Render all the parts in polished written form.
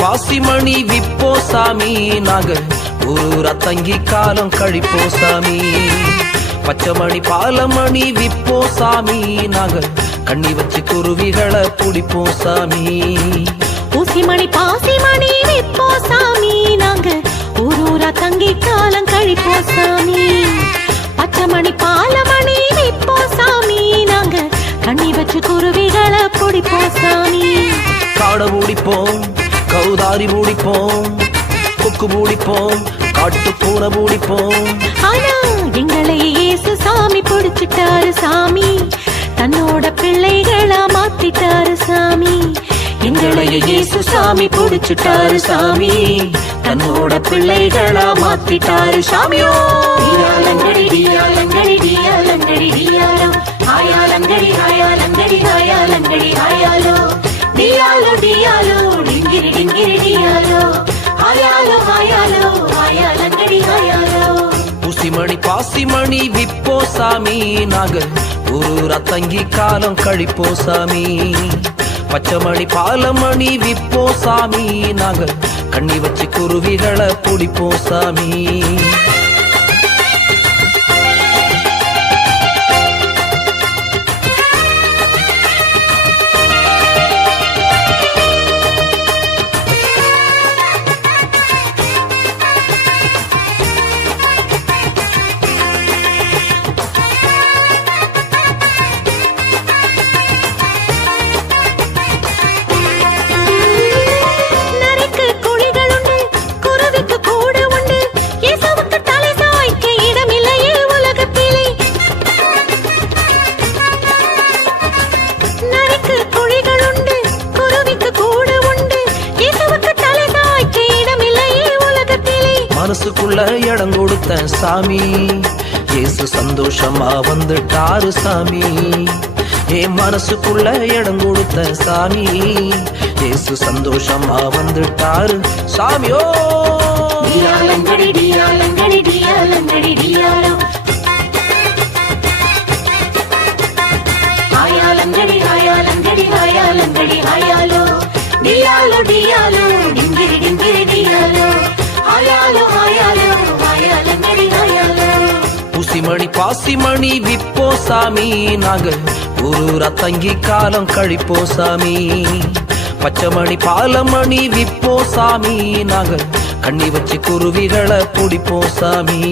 பாசிமணி விப்போ சாமி, நாங்க ஊரூரா தங்கி காலம் கழிப்போ சாமி. பச்சைமணி பாலமணி விப்போ சாமி, நாங்க கண்ணி வச்சு குருவிகளை பிடிப்போம் சாமி. ஊசிமணி பாசிமணி விப்போ சாமி, நாங்க ஊரூரா தங்கி காலம் கழிப்போ சாமி. பச்சைமணி பாலமணி விப்போ சாமி, நாங்க கண்ணி வச்சு குருவிகளை பிடிப்போ சாமி. காடை பூடிப்போம், கௌதாரி பூடிப்போம், கொக்கு பூடிப்போம், காட்டு பூனை பூடிப்போம். ஆனா எங்களை இயேசு சாமி பிடிச்சிட்டாரு சாமி, தன்னோட பிள்ளைகளா மாத்திட்டாரு சாமி. எங்களை இயேசு சாமி பிடிச்சிட்டாரு சாமி, தன்னோட பிள்ளைகளா மாத்திட்டாரு சாமியோ. டியாலங்கடி டியாலங்கடி டியாலங்கடி டியாலோ, ஹாயாலங்கடி ஹாயாலங்கடி ஹாயாலங்கடி ஹாயாலோ. டியாலோ டியாலோ டிங்கிரி டிங்கிரி டியாலோ, ஹாயாலோ ஹாயாலோ ஹாயாலங்கடி ஹாயாலோ. ஊசிமணி பாசிமணி விப்போ சாமி, நாங்க ஊரூரா தங்கி காலம் கழிப்போ சாமி. பச்சைமணி பாலமணி விப்போ சாமி, நாங்க கண்ணி வச்சு குருவிகளை பிடிப்போம் சாமி. மனசுக்குள்ள இடம் கொடுத்த சாமி, இயேசு சந்தோஷமா வந்துட்டாரு சாமி. என் மனசுக்குள்ள இடம் கொடுத்த சாமி, இயேசு சந்தோஷமா வந்துட்டாரு சாமியோ. டியாலங்கடி டியாலங்கடி டியாலங்கடி டியாலோ, ஹாயாலங்கடி ஹாயாலங்கடி ஹாயாலங்கடி ஹாயாலோ. டியாலோ டியாலோ டிங்கிரி டிங்கிரி டியாலோ, ஹாயாலோ ஹாயாலோ ஹாயாலங்கடி ஹாயாலோ. ஊசிமணி பாசிமணி விப்போ சாமி, நாங்க ஊரூரா தங்கி காலம் கழிப்போ சாமி. பச்சைமணி பாலமணி விப்போ சாமி, நாங்க கண்ணி வச்சு குருவிகளை பிடிப்போம் சாமி.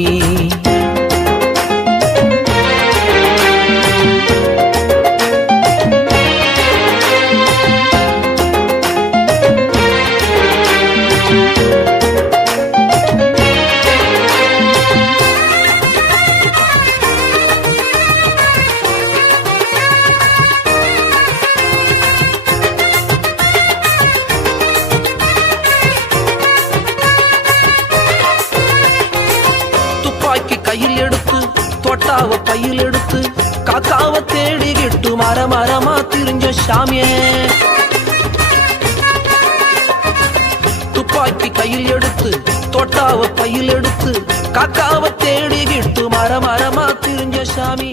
கையில் எடுத்து தொட்டாவ பையில் எடுத்து காக்காவ தேடிக்கிட்டு மரமா திரிஞ்ச சாமியே. துப்பாக்கி கையில் எடுத்து தொட்டாவ பையில் எடுத்து காக்காவ தேடிக்கிட்டு மரமா திரிஞ்ச சாமி.